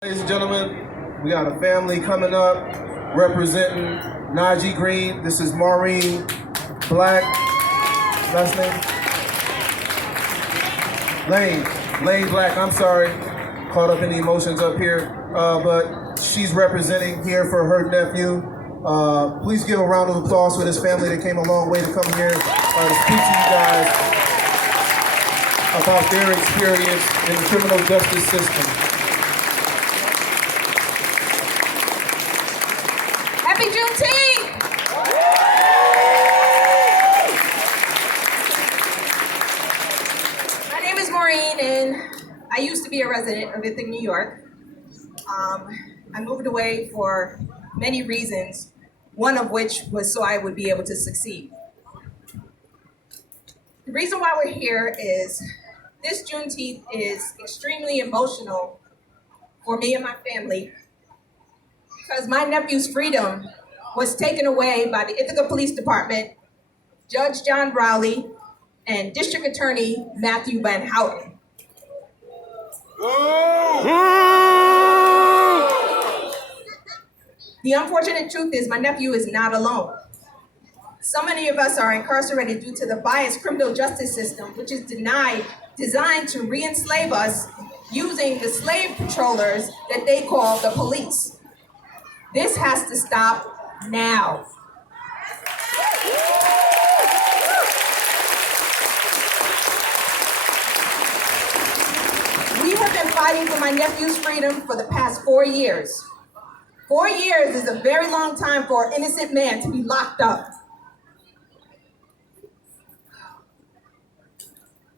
Ladies and gentlemen, we got a family coming up representing Nagee Green. This is Maureen Black. Last name? Lane Black, I'm sorry. Caught up in the emotions up here. But she's representing here for her nephew. Please give a round of applause for this family that came a long way to come here to speak to you guys about their experience in the criminal justice system. Happy Juneteenth! My name is Maureen, and I used to be a resident of Ithaca, New York. I moved away for many reasons, one of which was so I would be able to succeed. The reason why we're here is this Juneteenth is extremely emotional for me and my family, because my nephew's freedom was taken away by the Ithaca Police Department, Judge John Rowley, and District Attorney Matthew Van Houten. The unfortunate truth is my nephew is not alone. So many of us are incarcerated due to the biased criminal justice system, which is designed to re-enslave us using the slave patrollers that they call the police. This has to stop now. We have been fighting for my nephew's freedom for the past 4 years. 4 years is a very long time for an innocent man to be locked up.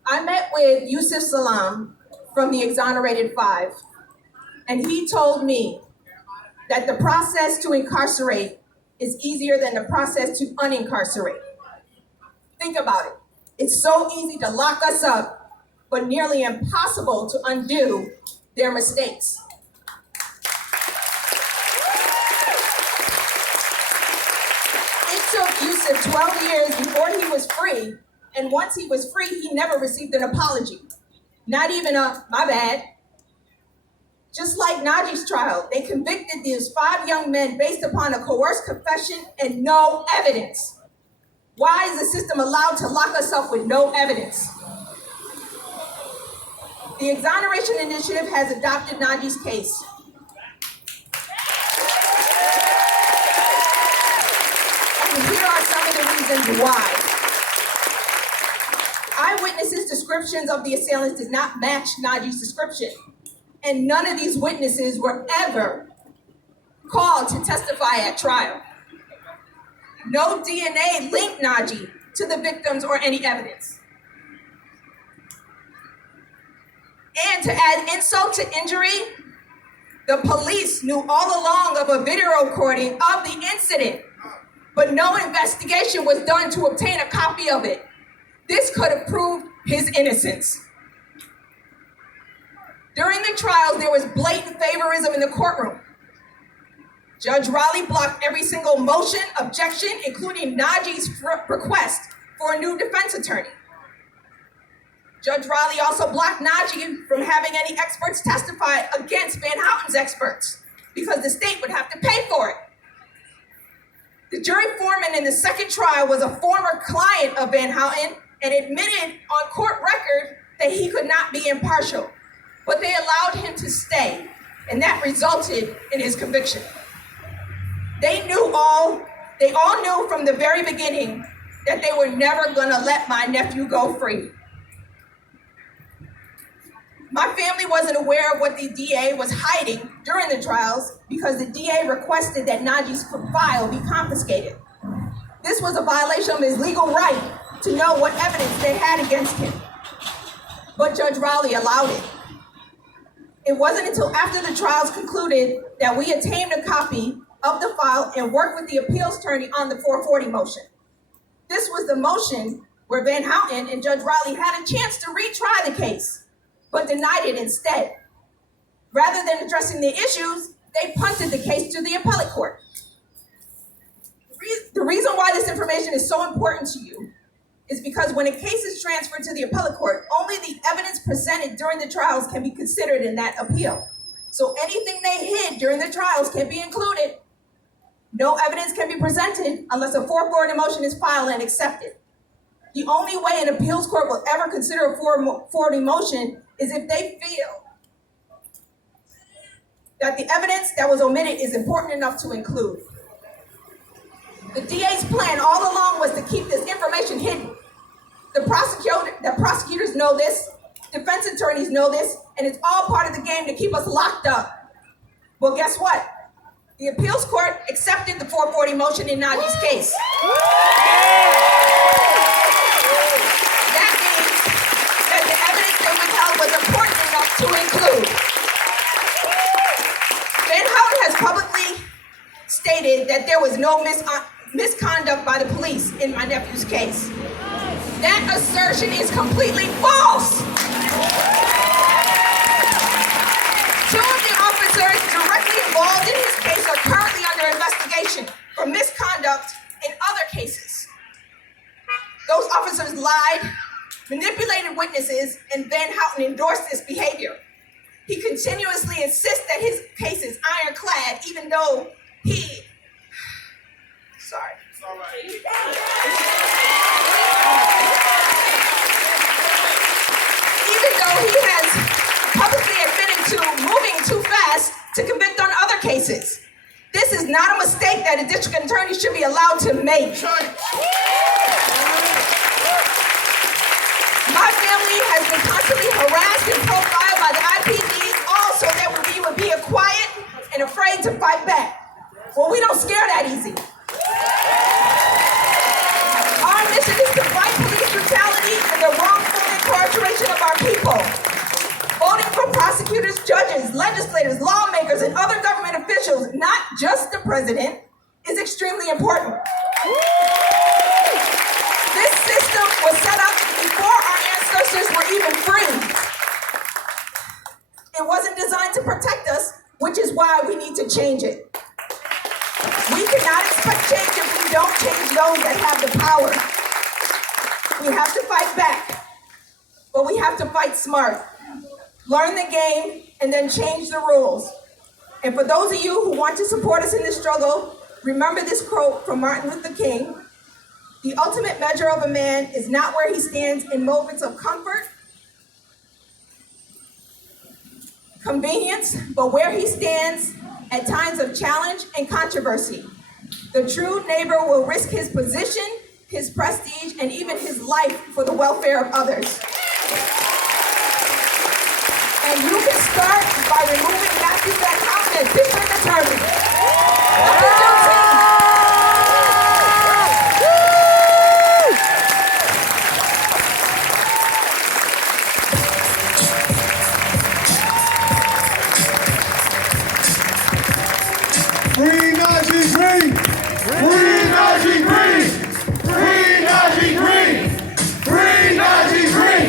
I met with Yusuf Salam from the Exonerated Five, and he told me that the process to incarcerate is easier than the process to unincarcerate. Think about it. It's so easy to lock us up, but nearly impossible to undo their mistakes. It took Yusuf 12 years before he was free, and once he was free, he never received an apology. Not even a, my bad. Just like Najee's trial, they convicted these 5 young men based upon a coerced confession and no evidence. Why is the system allowed to lock us up with no evidence? The Exoneration Initiative has adopted Najee's case. And here are some of the reasons why. Eyewitnesses' descriptions of the assailants did not match Najee's description. And none of these witnesses were ever called to testify at trial. No DNA linked Nagee to the victims or any evidence. And to add insult to injury, the police knew all along of a video recording of the incident, but no investigation was done to obtain a copy of it. This could have proved his innocence. During the trials, there was blatant favorism in the courtroom. Judge Rowley blocked every single motion, objection, including Najee's request for a new defense attorney. Judge Rowley also blocked Nagee from having any experts testify against Van Houten's experts because the state would have to pay for it. The jury foreman in the second trial was a former client of Van Houten and admitted on court record that he could not be impartial. But they allowed him to stay, and that resulted in his conviction. They all knew from the very beginning that they were never gonna let my nephew go free. My family wasn't aware of what the DA was hiding during the trials because the DA requested that Najee's file be confiscated. This was a violation of his legal right to know what evidence they had against him. But Judge Rowley allowed it. It wasn't until after the trials concluded that we obtained a copy of the file and worked with the appeals attorney on the 440 motion. This was the motion where Van Houten and Judge Rowley had a chance to retry the case, but denied it instead. Rather than addressing the issues, they punted the case to the appellate court. The reason why this information is so important to you is because when a case is transferred to the appellate court, only the evidence presented during the trials can be considered in that appeal. So anything they hid during the trials can be included. No evidence can be presented unless a 440 motion is filed and accepted. The only way an appeals court will ever consider a 440 motion is if they feel that the evidence that was omitted is important enough to include. The DA's plan all along was to keep this information hidden. The prosecutors know this, defense attorneys know this, and it's all part of the game to keep us locked up. Well, guess what? The appeals court accepted the 440 motion in Nagee's case. That means that the evidence they withheld was important enough to include. Van Houten has publicly stated that there was no misconduct by the police in my nephew's case. That assertion is completely false. Two of the officers directly involved in his case are currently under investigation for misconduct in other cases. Those officers lied, manipulated witnesses, and Van Houten endorsed this behavior. He continuously insists that his case is ironclad, even though he... Sorry. It's all right. Even though he has publicly admitted to moving too fast to convict on other cases. This is not a mistake that a district attorney should be allowed to make. My family has been constantly harassed and profiled by the IPDs, all so that we would be quiet and afraid to fight back. Well, we don't scare that easy. Our mission is to fight police brutality and the wrongful incarceration of our people. Voting for prosecutors, judges, legislators, lawmakers, and other government officials, not just the president, is extremely important. This system was set up before our ancestors were even free. It wasn't designed to protect us, which is why we need to change it. We cannot expect change if we don't change those that have the power. We have to fight back, but we have to fight smart. Learn the game and then change the rules. And for those of you who want to support us in this struggle, remember this quote from Martin Luther King: "The ultimate measure of a man is not where he stands in moments of comfort, convenience, but where he stands at times of challenge and controversy. The true neighbor will risk his position, his prestige, and even his life for the welfare of others." And you can start by removing Matthew Van Houten as district attorney. Happy Juneteenth! Free Nagee Green! Free Nagee Green! Free Nagee Green! Free Nagee Green!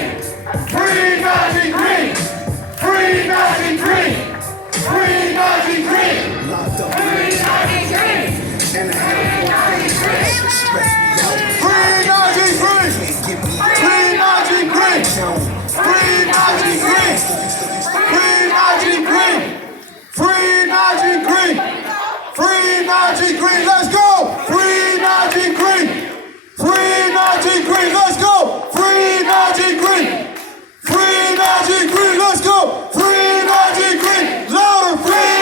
Free Nagee Green! Free Nagee Green! Free Nagee Green! Free Nagee Green! Free Nagee Green! Free Nagee Green! Free Nagee Green! Free Nagee Green! Free Nagee Green! Free Nagee Green! Free Nagee Green! Let's go! Free Nagee Green! Free Nagee Green! Let's go! Free Nagee Green! Free Nagee Green! Let's go! Free Nagee Green! Louder! Free